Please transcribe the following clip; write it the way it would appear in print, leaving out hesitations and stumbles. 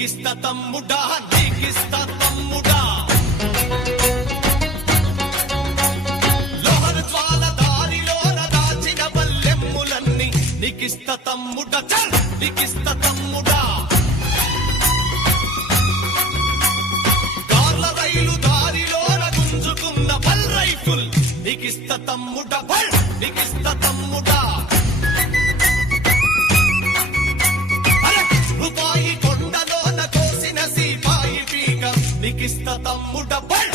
నీకిస్త తమ్ముడా నీకిస్త తమ్ముడా లోహన జ్వాల దారిలోన దాచిన బల్లెమ్ములన్నీ నీకిస్త తమ్ముడా చల్ నీకిస్త తమ్ముడా కార్ల రైలు దారిలోన గుంజుకున్న బల్ రైఫుల్ నీకిస్త తమ్ముడా బల్ నీకిస్త తమ్ముడా రూపాయి కొండలోన కోసిన సీపాయి పీక నీకిస్త తమ్ముడా బల్